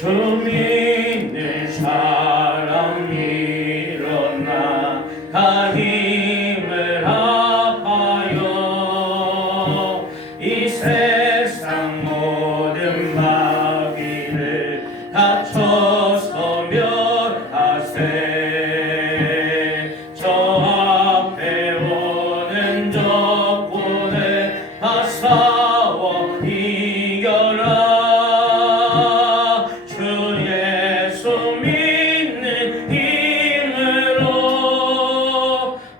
주 믿는 사람 일어나 다 힘을 합하여 이 세상 모든 마귀를 다쳐서 멸하세. 저 앞에 오는 적군을 다 싸워 이겨라. 주 예수 믿는 힘으로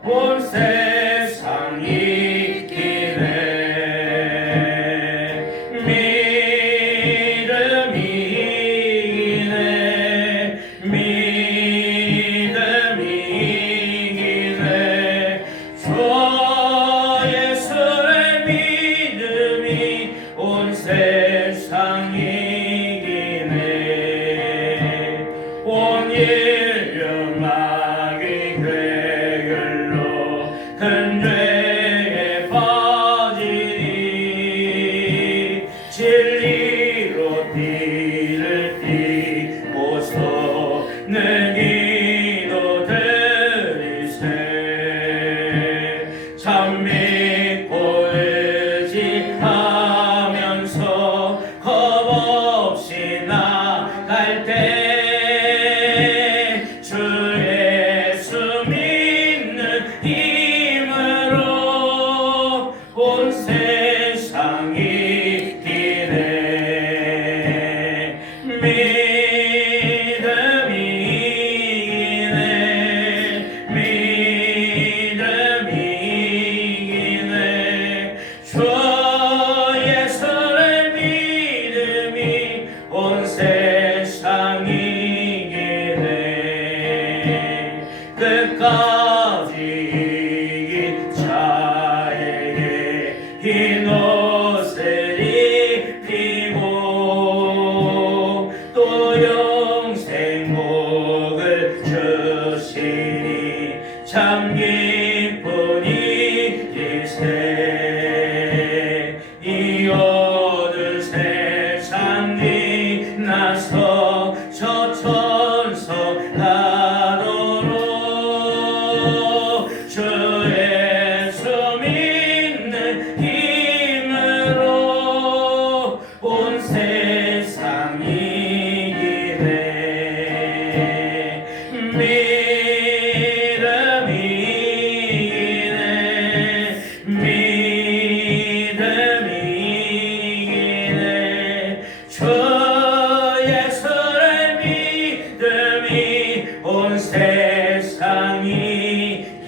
온 세상 이기네. 믿음이 이기네. 믿음이 이기네. 주 예수의 믿음이 온 세상 이기네. 온 인류 마귀 괴결로 큰 죄에 빠지니 진리로 뒤를 띠고서 늘 기도 드리세. 참 믿고 의지하면서 겁없이 나갈 때 주 예수 믿는 힘으로 온 세상 이기네. 믿음이 이기네. 믿음이 이기네. 주 예수의 믿음이 온 세상 이기네. 끝까지 이긴 자에게 흰 옷을 입히고 또 영생 복을 주시니 참 기쁜 일일세. 이 어두운 세상 뒤나서 저 천성 가도록 주 예수 믿는 힘으로 온 세상 이기네. 믿음이 이기네. 믿음이 이기네. 주 예수의 믿음이 온 세상 이기네.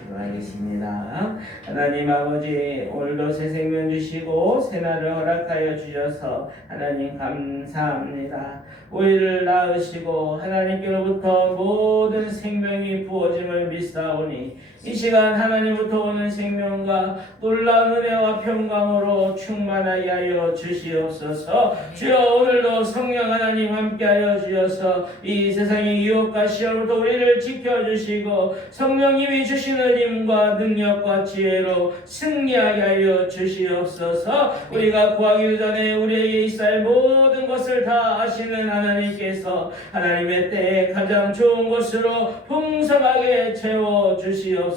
기도하겠습니다. 하나님 아버지, 오늘도 새 생명 주시고 새 날을 허락하여 주셔서 하나님 감사합니다. 우리를 낳으시고 하나님께로부터 모든 생명이 부어짐을 믿사오니 이 시간 하나님부터 오는 생명과 놀라운 은혜와 평강으로 충만하게 하여 주시옵소서. 주여, 오늘도 성령 하나님 함께하여 주셔서 이 세상의 유혹과 시험부터 우리를 지켜주시고 성령님이 주시는 힘과 능력과 지혜로 승리하게 하여 주시옵소서. 우리가 구하기도 전에 우리에게 있어야 할 모든 것을 다 아시는 하나님께서 하나님의 때에 가장 좋은 것으로 풍성하게 채워주시옵소서.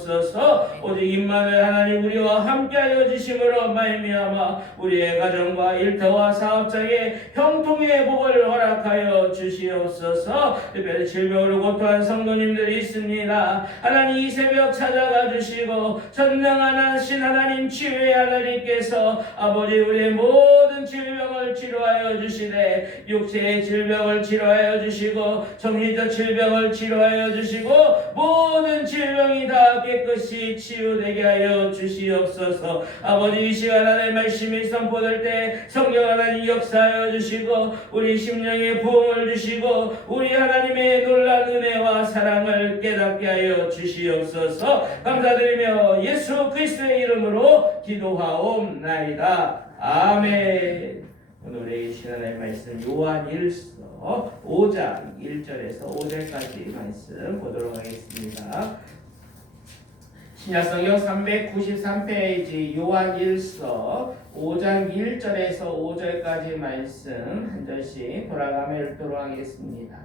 오직 임마누엘 하나님 우리와 함께하여 주심으로 말미암아 우리의 가정과 일터와 사업장에 형통의 복을 허락하여 주시옵소서. 특별히 질병으로 고통한 성도님들이 있습니다. 하나님 이 새벽 찾아가 주시고 전능하신 하나님 치유의 하나님께서 아버지 우리의 모든 질병을 치료하여 주시되 육체의 질병을 치료하여 주시고 정신적 질병을 치료하여 주시고 모든 질병이 다 깨끗이 치유되게 하여 주시옵소서. 아버지 이 시간 하나님의 말씀이 선포될 때 성령 하나님 역사하여 주시고 우리 심령에 부흥을 주시고 우리 하나님의 놀라운 은혜와 사랑을 깨닫게 하여 주시옵소서. 감사드리며 예수 그리스도의 이름으로 기도하옵나이다. 아멘. 오늘 우리에게 하나님의 말씀 요한일서 5장 1절에서 5절까지 말씀 보도록 하겠습니다. 신약성경 393페이지 요한일서 5장 1절에서 5절까지 말씀 한 절씩 돌아가며 읽도록 하겠습니다.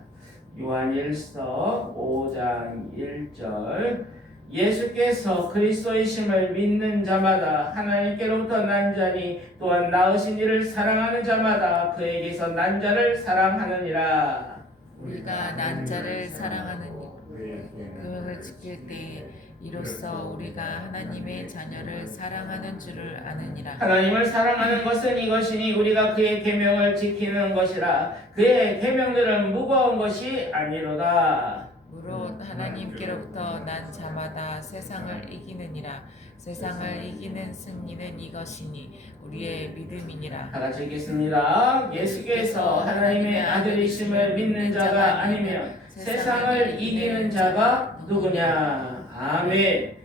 요한일서 5장 1절 예수께서 그리스도이심을 믿는 자마다 하나님께로부터 난 자니 또한 낳으신 이를 사랑하는 자마다 그에게서 난 자를 사랑하느니라. 우리가 난 자를 사랑하느니 계명을 지킬 때에 이로써 우리가 하나님의 자녀를 사랑하는 줄을 아느니라. 하나님을 사랑하는 것은 이것이니 우리가 그의 계명을 지키는 것이라. 그의 계명들은 무거운 것이 아니로다. 무릇 하나님께로부터 난 자마다 세상을 이기느니라. 세상을 이기는 승리는 이것이니 우리의 믿음이니라. 다 같이 읽겠습니다. 예수께서 하나님의 아들이심을 믿는 자가 아니면 세상을 이기는 자가 누구냐? 아멘.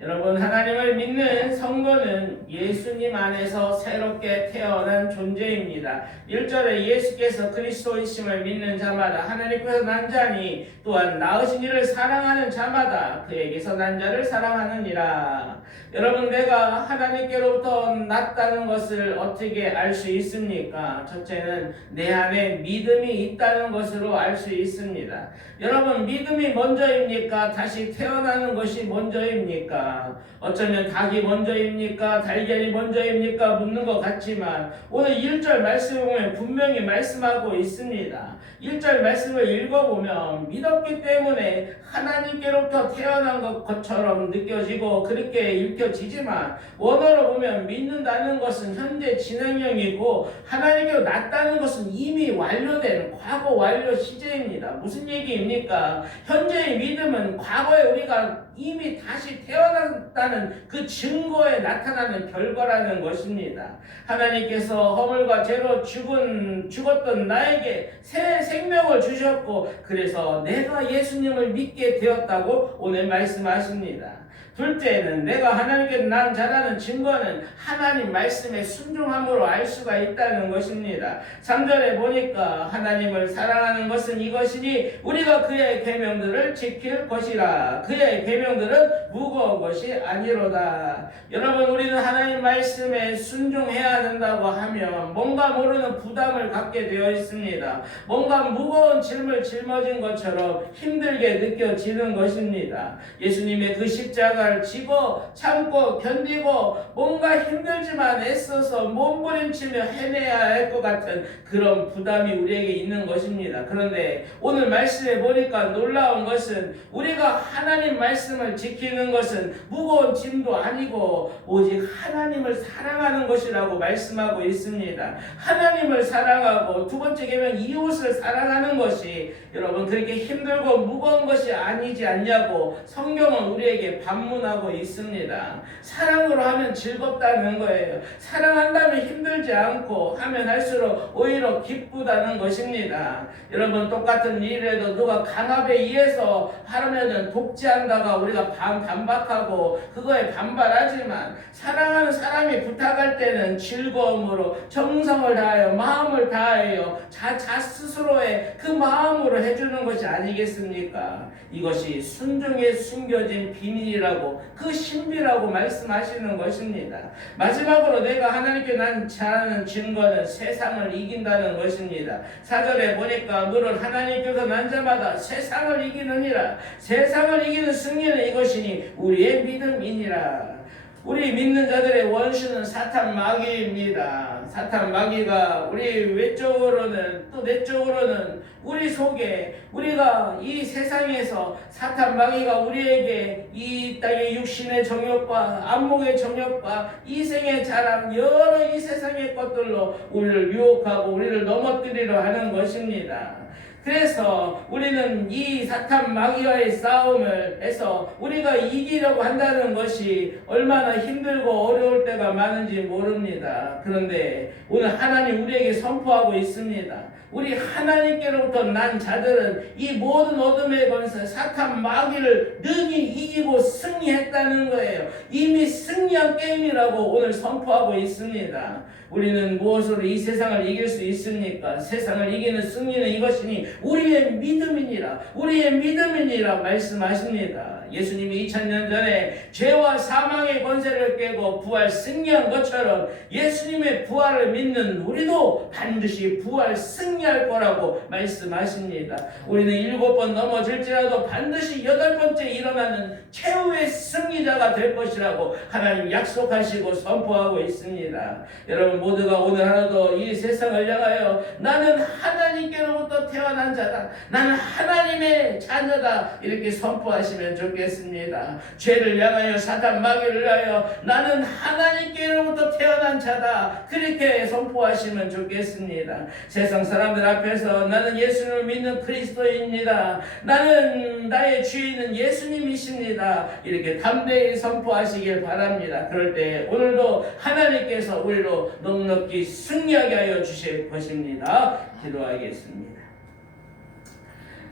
여러분, 하나님을 믿는 성도는 예수님 안에서 새롭게 태어난 존재입니다. 1절에 예수께서 그리스도이심을 믿는 자마다 하나님께서 난 자니 또한 낳으신 이를 사랑하는 자마다 그에게서 난 자를 사랑하느니라. 여러분, 내가 하나님께로부터 났다는 것을 어떻게 알 수 있습니까? 첫째는 내 안에 믿음이 있다는 것으로 알 수 있습니다. 여러분, 믿음이 먼저입니까? 다시 태어나는 것이 먼저입니까? 어쩌면 닭이 먼저입니까? 달걀이 먼저입니까? 묻는 것 같지만 오늘 1절 말씀을 보면 분명히 말씀하고 있습니다. 1절 말씀을 읽어보면 믿었기 때문에 하나님께로부터 태어난 것처럼 느껴지고 그렇게 읽혀지지만 원어로 보면 믿는다는 것은 현재 진행형이고 하나님께로 났다는 것은 이미 완료된 과거 완료 시제입니다. 무슨 얘기입니까? 현재의 믿음은 과거에 우리가 이미 다시 태어났다는 그 증거에 나타나는 결과라는 것입니다. 하나님께서 허물과 죄로 죽었던 나에게 새 생명을 주셨고 그래서 내가 예수님을 믿게 되었다고 오늘 말씀하십니다. 둘째는 내가 하나님께 난 자라는 증거는 하나님 말씀에 순종함으로 알 수가 있다는 것입니다. 3절에 보니까 하나님을 사랑하는 것은 이것이니 우리가 그의 계명들을 지킬 것이라. 그의 계명들은 무거운 것이 아니로다. 여러분, 우리는 하나님 말씀에 순종해야 된다고 하면 뭔가 모르는 부담을 갖게 되어 있습니다. 뭔가 무거운 짐을 짊어진 것처럼 힘들게 느껴지는 것입니다. 예수님의 그 십자가 지고 참고 견디고 뭔가 힘들지만 애써서 몸부림치며 해내야 할 것 같은 그런 부담이 우리에게 있는 것입니다. 그런데 오늘 말씀에 보니까 놀라운 것은 우리가 하나님 말씀을 지키는 것은 무거운 짐도 아니고 오직 하나님을 사랑하는 것이라고 말씀하고 있습니다. 하나님을 사랑하고 두 번째 계명 이웃을 사랑하는 것이 여러분 그렇게 힘들고 무거운 것이 아니지 않냐고 성경은 우리에게 반문하고 있습니다. 사랑으로 하면 즐겁다는 거예요. 사랑한다면 힘들지 않고 하면 할수록 오히려 기쁘다는 것입니다. 여러분, 똑같은 일에도 누가 강압에 의해서 하려면 독재한다가 우리가 반박하고 그거에 반발하지만 사랑하는 사람이 부탁할 때는 즐거움으로 정성을 다하여 마음을 다하여 자 스스로의 그 마음으로 해주는 것이 아니겠습니까? 이것이 순종에 숨겨진 비밀이라고 그 신비라고 말씀하시는 것입니다. 마지막으로 내가 하나님께 난 자라는 증거는 세상을 이긴다는 것입니다. 4절에 보니까 무릇 하나님께서 난 자마다 세상을 이기느니라. 세상을 이기는 승리는 이것이니 우리의 믿음이니라. 우리 믿는 자들의 원수는 사탄 마귀입니다. 사탄 마귀가 우리 외적으로는 또 내적으로는 우리 속에 우리가 이 세상에서 사탄 마귀가 우리에게 이 땅의 육신의 정욕과 안목의 정욕과 이생의 자랑 여러 이 세상의 것들로 우리를 유혹하고 우리를 넘어뜨리려 하는 것입니다. 그래서 우리는 이 사탄 마귀와의 싸움을 해서 우리가 이기려고 한다는 것이 얼마나 힘들고 어려울 때가 많은지 모릅니다. 그런데 오늘 하나님 우리에게 선포하고 있습니다. 우리 하나님께로부터 난 자들은 이 모든 어둠의 권세 사탄 마귀를 능히 이기고 승리했다 승리했다는 거예요. 이미 승리한 게임이라고 오늘 선포하고 있습니다. 우리는 무엇으로 이 세상을 이길 수 있습니까? 세상을 이기는 승리는 이것이니 우리의 믿음이니라 말씀하십니다. 예수님이 2000년 전에 죄와 사망의 권세를 깨고 부활 승리한 것처럼 예수님의 부활을 믿는 우리도 반드시 부활 승리할 거라고 말씀하십니다. 우리는 7번 넘어질지라도 반드시 8번째 일어나는 최후의 승리자가 될 것이라고 하나님 약속하시고 선포하고 있습니다. 여러분 모두가 오늘 하루도 이 세상을 향하여 나는 하나님께로부터 태어난 자다, 나는 하나님의 자녀다, 이렇게 선포하시면 좋겠습니다. 죄를 향하여 사탄 마귀를 향하여 나는 하나님께로부터 태어난 자다, 그렇게 선포하시면 좋겠습니다. 세상 사람들 앞에서 나는 예수님을 믿는 그리스도입니다, 나는 나의 주인은 예수님이십니다, 이렇게 담대히 선포하시길 바랍니다. 그럴 때 오늘도 하나님께서 우리로 넉넉히 승리하게 하여 주실 것입니다. 기도하겠습니다.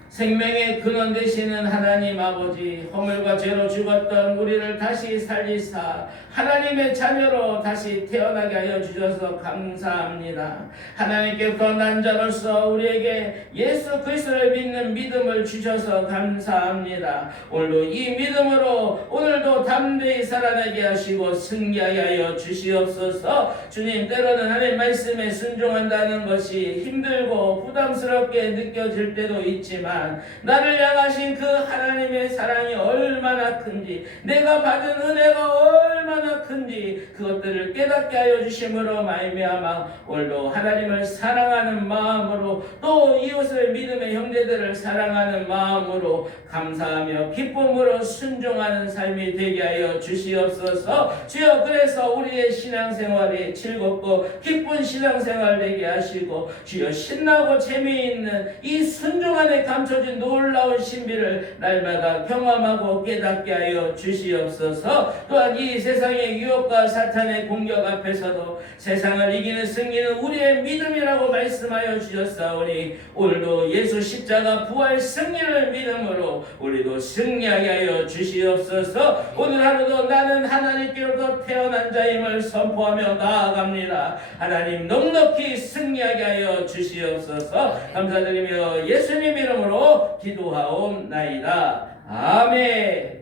생명의 근원 되시는 하나님 아버지, 허물과 죄로 죽었던 우리를 다시 살리사 하나님의 자녀로 다시 태어나게 하여 주셔서 감사합니다. 하나님께서 난 자로서 우리에게 예수 그리스도를 믿는 믿음을 주셔서 감사합니다. 오늘도 이 믿음으로 오늘도 담대히 살아나게 하시고 승리하게 하여 주시옵소서. 주님, 때로는 하나님 말씀에 순종한다는 것이 힘들고 부담스럽게 느껴질 때도 있지만 나를 향하신 그 하나님의 사랑이 얼마나 큰지, 내가 받은 은혜가 얼마나 큰지 그것들을 깨닫게 하여 주심으로 말미암아 오늘도 하나님을 사랑하는 마음으로, 또 이웃을 믿음의 형제들을 사랑하는 마음으로 감사하며 기쁨으로 순종하는 삶이 되게 하여 주시옵소서. 주여, 그래서 우리의 신앙생활이 즐겁고 기쁜 신앙생활 되게 하시고, 주여 신나고 재미있는 이 순종 안에 감춰진 놀라운 신비를 날마다 경험하고 깨닫게 하여 주시옵소서. 또한 이 세상의 유혹과 사탄의 공격 앞에서도 세상을 이기는 승리는 우리의 믿음이라고 말씀하여 주셨사오니 오늘도 예수 십자가 부활 승리를 믿음으로 우리도 승리하게 하여 주시옵소서. 오늘 하루도 나는 하나님께로부터 태어난 자임을 선포하며 나아갑니다. 하나님 넉넉히 승리하게 하여 주시옵소서. 감사드리며 예수님 이름으로 기도하옵나이다. 아멘.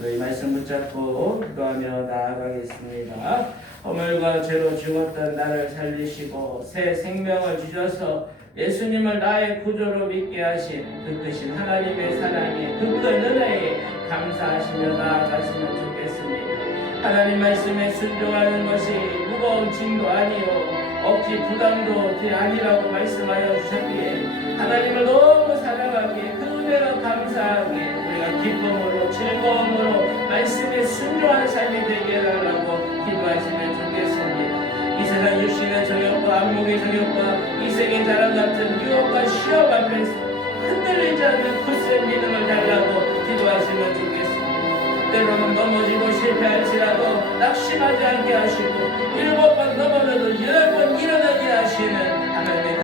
이 말씀 붙잡고 기도하며 나아가겠습니다. 허물과 죄로 죽었던 나를 살리시고 새 생명을 주셔서 예수님을 나의 구조로 믿게 하신 그 크신 하나님의 사랑에, 그 큰 은혜에 감사하시며 나아가시면 좋겠습니다. 하나님 말씀에 순종하는 것이 무거운 짐도 아니요 억지 부담도 아니라고 말씀하여 주셨기에 하나님을 너무 사랑하기에, 그 은혜가 감사하기에 우리가 기쁨으로 즐거움으로 말씀에 순종하는 삶이 되게 해달라고 기도하시면 좋겠습니다. 이 세상 육신의 정욕과 안목의 정욕과 이 세계 자랑 같은 유혹과 시험 앞에서 흔들리지 않는 굳센 믿음을 달라고 기도하시면 좋겠습니다. 때로는 넘어지고 실패할지라도 낙심하지 않게 하시고 7번 넘어져도 8번 일어나게 하시는 하나님의